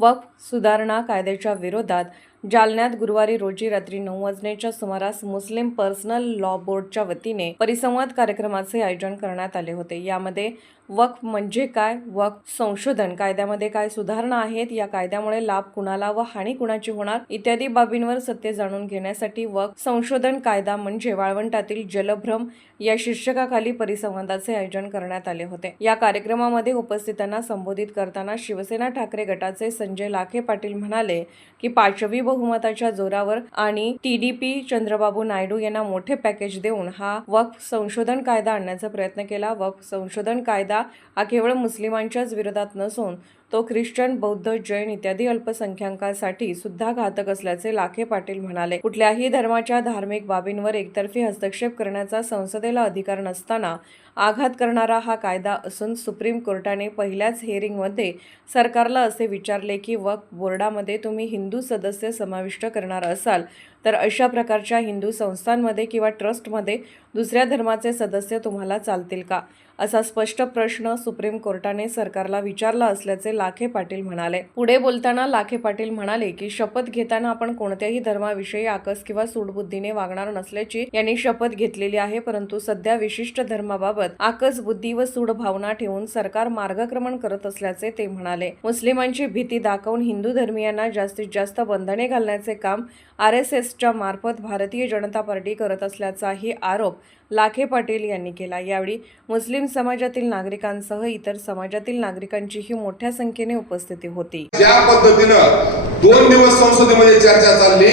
वक्फ सुधारणा कायद्याच्या विरोधात जालन्यात गुरुवारी रोजी रात्री नऊ वाजण्याच्या सुमारास मुस्लिम पर्सनल लॉ बोर्डच्या वतीने परिसंवाद कार्यक्रमाचे आयोजन करण्यात आले होते. यामध्ये वक्फ म्हणजे काय वक्फ संशोधन कायद्यामध्ये काय सुधारणा आहेत या कायद्यामुळे लाभ कुणाला व हानी कुणाची होणार इत्यादी बाबींवर सत्य जाणून घेण्यासाठी वक्फ संशोधन कायदा म्हणजे वाळवंटातील जलभ्रम या शीर्षकाखाली परिसंवादाचे आयोजन करण्यात आले होते. या कार्यक्रमामध्ये उपस्थितांना संबोधित करताना शिवसेना ठाकरे गटाचे संजय लाख पाटील म्हणाले की पाचवी बहुमताच्या जोरावर आणि टी डीपी चंद्रबाबू नायडू यांना मोठे पॅकेज देऊन हा वक्फ संशोधन कायदा आणण्याचा प्रयत्न केला. वक्फ संशोधन कायदा हा केवळ मुस्लिमांच्याच विरोधात नसून तो ख्रिश्चन बौद्ध जैन इत्यादी अल्पसंख्याकांसाठी सुद्धा घातक असल्याचे लाखे पाटील म्हणाले. कुठल्याही धर्माच्या धार्मिक बाबींवर एकतर्फी हस्तक्षेप करण्याचा संसदेला अधिकार नसताना आघात करणारा हा कायदा असून सुप्रीम कोर्टाने पहिल्याच हेअरिंगमध्ये सरकारला असे विचारले की वक्फ बोर्डामध्ये तुम्ही हिंदू सदस्य समाविष्ट करणार असाल तर अशा प्रकारच्या हिंदू संस्थांमध्ये किंवा ट्रस्टमध्ये दुसऱ्या धर्माचे सदस्य तुम्हाला चालतील का? असा स्पष्ट प्रश्न सुप्रीम कोर्टाने सरकारला विचारला असल्याचे लाखे पाटील म्हणाले. पुढे बोलताना लाखे पाटील म्हणाले की शपथ घेताना आपण कोणत्याही धर्माविषयी आकस किंवा सूडबुद्धीने वागणार नसल्याची यांनी शपथ घेतलेली आहे परंतु सध्या विशिष्ट धर्माबाबत आकस बुद्धी व सूड भावना ठेवून सरकार मार्गक्रमण करत असल्याचे ते म्हणाले. मुस्लिमांची भीती दाखवून हिंदू धर्मियांना जास्तीत जास्त बंधने घालण्याचे काम आर एस एसच्या मार्फत भारतीय जनता पार्टी करत असल्याचाही आरोप लाखे पाटील यांनी केला. यावेळी मुस्लिम समाजातील नागरिकांसह इतर समाजातील नागरिकांचीही मोठ्या संख्येने उपस्थिती होती. ज्या पद्धतीनं दोन दिवस संसदेमध्ये चर्चा चालली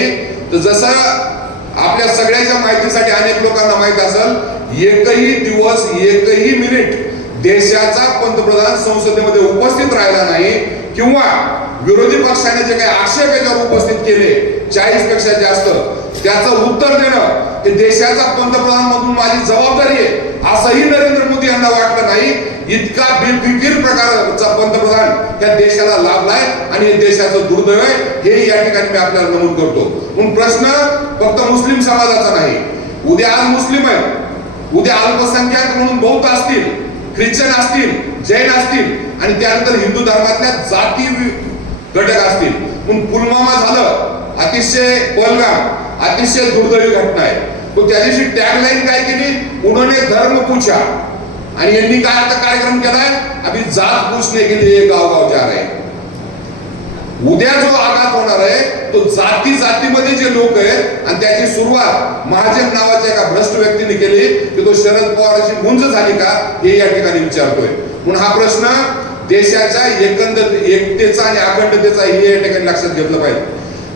तर जसं आपल्या सगळ्याच्या माहितीसाठी अनेक लोकांना माहीत असेल एकही दिवस एकही मिनिट देशाचा पंतप्रधान संसदेमध्ये उपस्थित राहिला नाही किंवा विरोधी पक्षाने जे काही आक्षेप याच्यावर उपस्थित केले चाळीसपेक्षा जास्त त्याचं उत्तर देणं हे देशाचा पंतप्रधान म्हणून माझी जबाबदारी आहे. असंही नरेंद्र मोदी यांना वाटलं नाही. इतका बेफिकीर प्रकारचा पंतप्रधान या देशाला लाभलाय आणि हे देशाचं दुर्दैव आहे. हे या ठिकाणी मी आपल्याला नमूद करतो. म्हणून प्रश्न फक्त मुस्लिम समाजाचा नाही. उद्या आज मुस्लिम आहे उद्या अल्पसंख्याक म्हणून बौद्ध असतील ख्रिश्चन असतील जैन असतील आणि त्यानंतर हिंदू धर्मातल्या जाती घटक असतील. म्हणून पुलवामा झालं अतिशय बलगाम अतिशय दुर्दैवी घटना आहे. तो त्या दिवशी टॅगलाईन काय केली? उन्होंने धर्म पूछा. आणि यांनी काय आता कार्यक्रम केलाय? आम्ही जात पूछने के लिए गाव गाव जा रहे उद्या जो आघात होणार आहे तो जाती जातीमध्ये जे लोक आहेत आणि त्याची सुरुवात महाजन नावाच्या एका भ्रष्ट व्यक्तीने केली की तो शरद पवारांची गुंज झाली का? हे या ठिकाणी विचारतोय. म्हणून हा प्रश्न देशाच्या एकंदर एकतेचा आणि अखंडतेचा हे या ठिकाणी लक्षात घेतलं पाहिजे.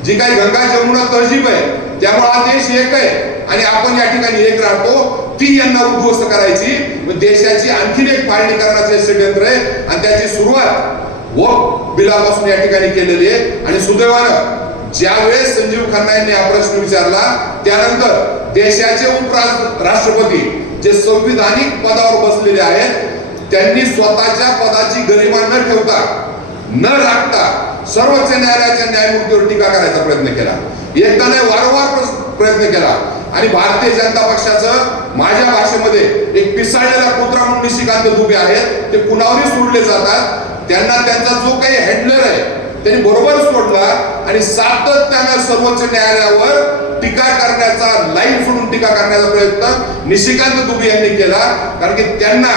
जी काही गंगा जमुना तहजीब आहे त्यामुळे हा देश एक आहे. आणि आपण या ठिकाणी एक राहतो ती यांना उद्ध्वस्त करायची. मग देशाची आणखीन एक फाळणी करण्याचे षडयंत्र आहे. आणि त्याची सुरुवात व बिलापासून या ठिकाणी केलेली आहे. आणि सुदैवानं ज्यावेळेस संजीव खन्ना यांनी हा प्रश्न विचारला त्यानंतर देशाचे उपराष्ट्रपती राष्ट्रपती जे संविधानिक पदावर बसलेले आहेत त्यांनी स्वतःच्या पदाची गरिमा न ठेवता न राखता सर्वोच्च न्यायालयाच्या न्यायमूर्तीवर टीका करायचा प्रयत्न केला. एकदा नाही वारंवार प्रश्न प्रयत्न केला. आणि भारतीय जनता पक्षाचं माझ्या भाषेमध्ये एक पिसाळलेला कुत्रा म्हणून निशिकांत दुबे आहेत ते कुणावरही सोडले जातात. त्यांना त्यांचा जो काही हँडलर आहे त्यांनी बरोबर सोडला आणि सातत्यानं सर्वोच्च न्यायालयावर टीका करण्याचा लाईन सोडून टीका करण्याचा प्रयत्न निशिकांत दुबे यांनी केला. कारण की त्यांना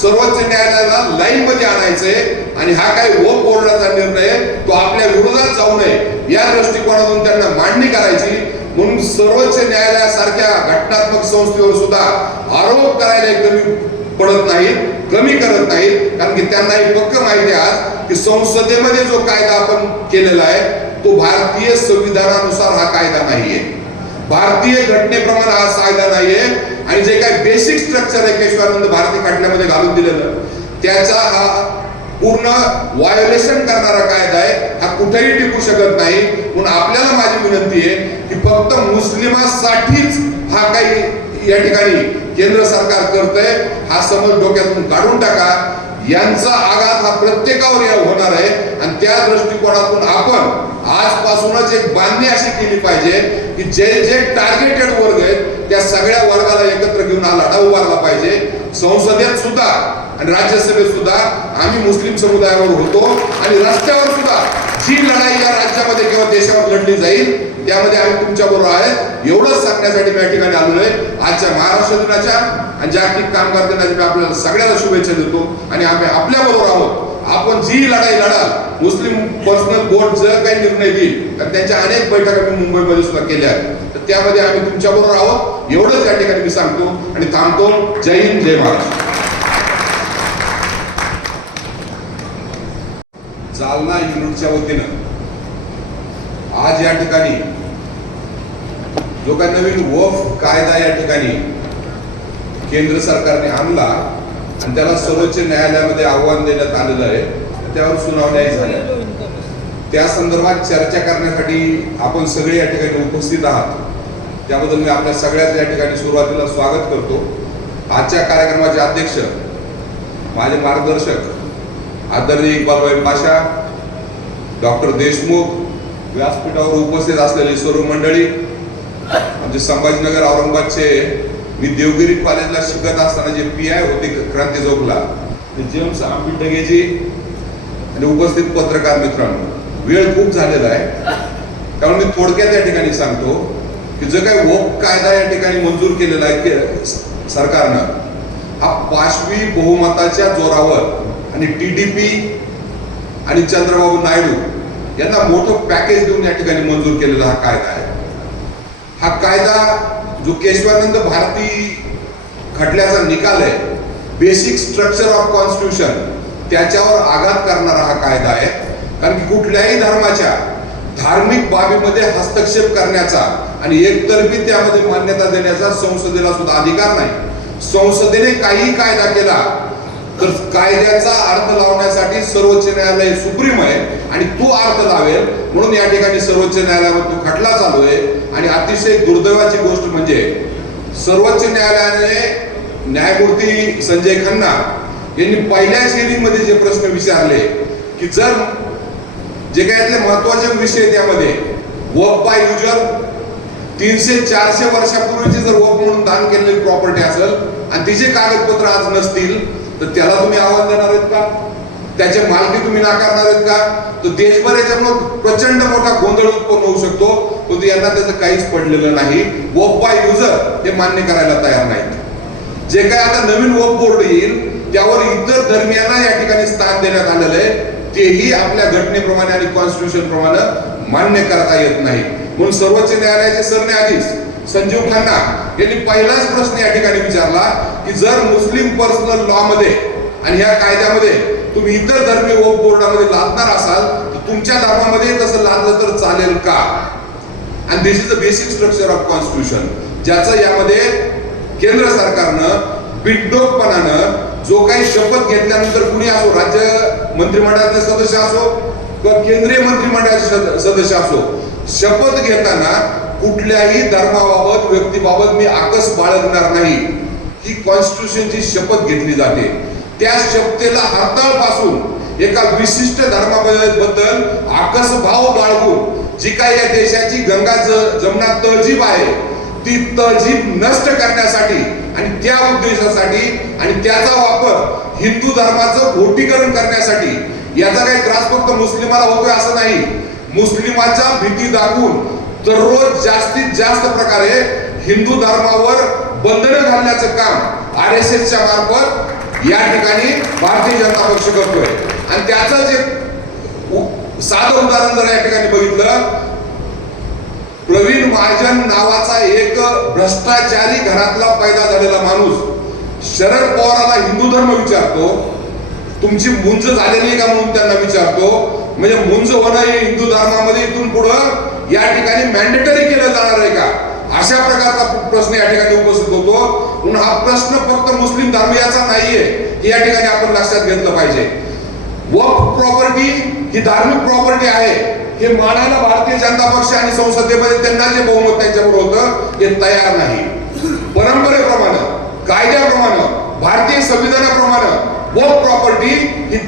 सर्वोच्च न्यायालयाला लाईन मध्ये आणायचंय आणि हा काही ओप बोलण्याचा निर्णय तो आपल्या विरोधात जाऊ नये या दृष्टिकोनातून त्यांना मांडणी करायची. म्हणून सर्वोच्च न्यायालयासारख्या घटनात्मक संस्थेवर सुद्धा आरोप करायला कमी पडत नाहीत कमी करत नाहीत. कारण की त्यांना हे पक्क माहिती आज की संसदेमध्ये जो कायदा आपण केलेला आहे तो भारतीय संविधानानुसार हा कायदा नाहीये. भारतीय घटनेप्रमाणे हा कायदा नाहीये. आणि जे काही बेसिक स्ट्रक्चर आहे केशवानंद भारती खटल्यामध्ये घालून दिलेलं त्याचा हा पूर्ण व्हायोलेशन करणारा कायदा आहे हा कुठेही टिकू शकत नाही. म्हणून आपल्याला माझी विनंती आहे की फक्त मुस्लिमासाठीच हा काही या ठिकाणी केंद्र सरकार करतंय हा समज डोक्यातून काढून टाका. यांचा आघात हा प्रत्येकावर या होणार आहे. आणि त्या दृष्टिकोनातून आपण आजपासूनच एक बांधणी अशी केली पाहिजे की जे जे टार्गेटेड वर्ग आहेत त्या सगळ्या वर्गाला एकत्र घेऊन उभारला पाहिजे. संसदेत सुद्धा आणि राज्यसभेत सुद्धा आम्ही मुस्लिम समुदायावर होतो आणि रस्त्यावर सुद्धा जी लढाई या राज्यामध्ये किंवा देशावर लढली जाईल त्यामध्ये आम्ही तुमच्या बरोबर आहे. एवढंच सांगण्यासाठी मी या ठिकाणी आलेलो आहे. आजच्या महाराष्ट्र दिनाच्या आणि जागतिक कामगार दिनाच्या मी आपल्याला सगळ्याला शुभेच्छा देतो आणि आम्ही आपल्या बरोबर आहोत. आपण जी लढाई लढाल मुस्लिम पर्सनल बोर्ड जर काही निर्णय घेईल तर त्यांच्या अनेक बैठका मी मुंबईमध्ये सुद्धा केल्या आहेत. तर त्यामध्ये आम्ही तुमच्या बरोबर आहोत. एवढंच या ठिकाणी मी सांगतो आणि थांबतो. जय हिंद जय महाराष्ट्र. जालना युनिटच्या वतीनं आज या ठिकाणी जो काही नवीन वफ कायदा या ठिकाणी केंद्र सरकारने आणला आणि त्याला सर्वोच्च न्यायालयामध्ये आव्हान देण्यात आलेलं आहे. त्यावर सुनावण्याही झाल्या त्या संदर्भात चर्चा करण्यासाठी आपण सगळे या ठिकाणी उपस्थित आहात. त्याबद्दल मी आपल्या सगळ्याच या ठिकाणी सुरुवातीला स्वागत करतो. आजच्या कार्यक्रमाचे अध्यक्ष माझे मार्गदर्शक आदरणीय इक्बालभाई पाशा डॉक्टर देशमुख व्यासपीठावर उपस्थित असलेली सर्व मंडळी आमचे संभाजीनगर औरंगाबादचे मी देवगिरी कॉलेजला शिकत असताना जे पी आय होते क्रांती चौकला ते जेम्स आंबिटगेजी आणि उपस्थित पत्रकार मित्रांनो वेळ खूप झालेला आहे. त्यामुळे मी थोडक्यात या ठिकाणी सांगतो की जो काही वोक कायदा या ठिकाणी मंजूर केलेला आहे सरकारनं हा पाशवी बहुमताच्या जोरावर आणि टीडीपी आणि चंद्रबाबू नायडू यांना मोठं पॅकेज देऊन या ठिकाणी मंजूर केलेला हा कायदा आहे. हा कायदा जो केशवानंद भारती खटल्याचा निकाल आहे. बेसिक स्ट्रक्चर ऑफ कॉन्स्टिट्यूशन त्याच्यावर आघात करणारा हा कायदा आहे. कारण की कुठल्याही धर्माच्या धार्मिक बाबीमध्ये हस्तक्षेप करण्याचा आणि एकतर्फी त्यामध्ये मान्यता देण्याचा संसदेला सुद्धा अधिकार नाही. संसदेने काही कायदा केला तर कायद्याचा अर्थ लावण्यासाठी सर्वोच्च न्यायालय सुप्रीम आहे आणि तो अर्थ लावेल. म्हणून या ठिकाणी सर्वोच्च न्यायालयावर तो खटला चालू आहे. आणि अतिशय दुर्दैवाची गोष्ट म्हणजे सर्वोच्च न्यायालयाने न्यायमूर्ती संजय खन्ना यांनी पहिल्या श्रेणीमध्ये जे प्रश्न विचारले की जर जे काय यातले महत्त्वाचे विषय त्यामध्ये वप बाय युजर तीनशे चारशे वर्षापूर्वीची जर वप म्हणून दान केलेली प्रॉपर्टी असेल आणि तिचे कागदपत्र आज नसतील तर त्याला तुम्ही आव्हान देणार आहेत का? त्याचे मालकी तुम्ही नाकारणार आहेत का? तर देशभर याच्यामुळे प्रचंड मोठा गोंधळ उत्पन्न होऊ शकतो. परंतु यांना त्याचं काहीच पडलेलं नाही. वक बाय युजर हे मान्य करायला तयार नाहीत. जे काय आता नवीन वक बोर्ड येईल त्यावर इतर धर्मियांना या ठिकाणी स्थान देण्यात आलेलं आहे. तेही आपल्या घटनेप्रमाणे आणि कॉन्स्टिट्यूशन प्रमाणे मान्य करता येत नाही. म्हणून सर्वोच्च न्यायालयाचे सरन्यायाधीश संजीव खन्ना यांनी पहिलाच प्रश्न या ठिकाणी विचारला की जर मुस्लिम पर्सनल लॉ मध्ये आणि ह्या कायद्यामध्ये तुम्ही इतर धर्मी ओम बोर्डामध्ये लादणार असाल तर तुमच्या धर्मामध्ये तसं लादलं तर चालेल का? आणि this is the basic structure of constitution ज्याचं यामध्ये केंद्र सरकारनं बिनडोकपणानं जो काही शपथ घेतल्यानंतर कुणी असो राज्य मंत्रिमंडळातले सदस्य असो किंवा केंद्रीय मंत्रिमंडळाचे सदस्य असो शपथ घेताना कुठल्याही धर्माबाबत व्यक्तीबाबत मी आकस बाळगणार नाही. ही कॉन्स्टिट्यूशनची शपथ घेतली जाते. त्या क्षमतेला हरताळपासून एका विशिष्ट धर्माबद्दल आकस भाव बाळगून जी काही या देशाची गंगा जमना जमुना आहे ती तहजीब नष्ट करण्यासाठी आणि त्या उद्देशासाठी आणि त्याचा वापर हिंदू धर्माचं खोटीकरण करण्यासाठी याचा काही त्रास फक्त मुस्लिमाला होतोय असं नाही. मुस्लिमाच्या भीती दाखवून दररोज जास्तीत जास्त प्रकारे हिंदू धर्मावर बंधनं घालण्याचं काम आर एस एसच्या मार्फत या ठिकाणी भारतीय जनता पक्ष करतोय. आणि त्याचं जे साधं उदाहरण जर या ठिकाणी बघितलं प्रवीण महाजन नावाचा एक भ्रष्टाचारी घरातला पैदा झालेला माणूस शरद पवाराला हिंदू धर्म विचारतो तुमची मुंज झालेली आहे का म्हणून त्यांना विचारतो म्हणजे मुंज होणं हे हिंदू धर्मामध्ये इथून पुढं या ठिकाणी मॅन्डेटरी केलं जाणार आहे का? अशा प्रकारचा प्रश्न या ठिकाणी उपस्थित होतो. म्हणून हा प्रश्न फक्त मुस्लिम धर्मियाचा नाहीये हे या ठिकाणी आपण लक्षात घेतलं पाहिजे. वक्फ प्रॉपर्टी ही धार्मिक प्रॉपर्टी आहे. हे मानायला भारतीय जनता पक्ष आणि संसदेमध्ये त्यांना जे बहुमत त्यांच्यावर होतं हे तयार नाही. परंपरेप्रमाणे कायद्याप्रमाणे भारतीय संविधानाप्रमाणे वक्फ प्रॉपर्टी ही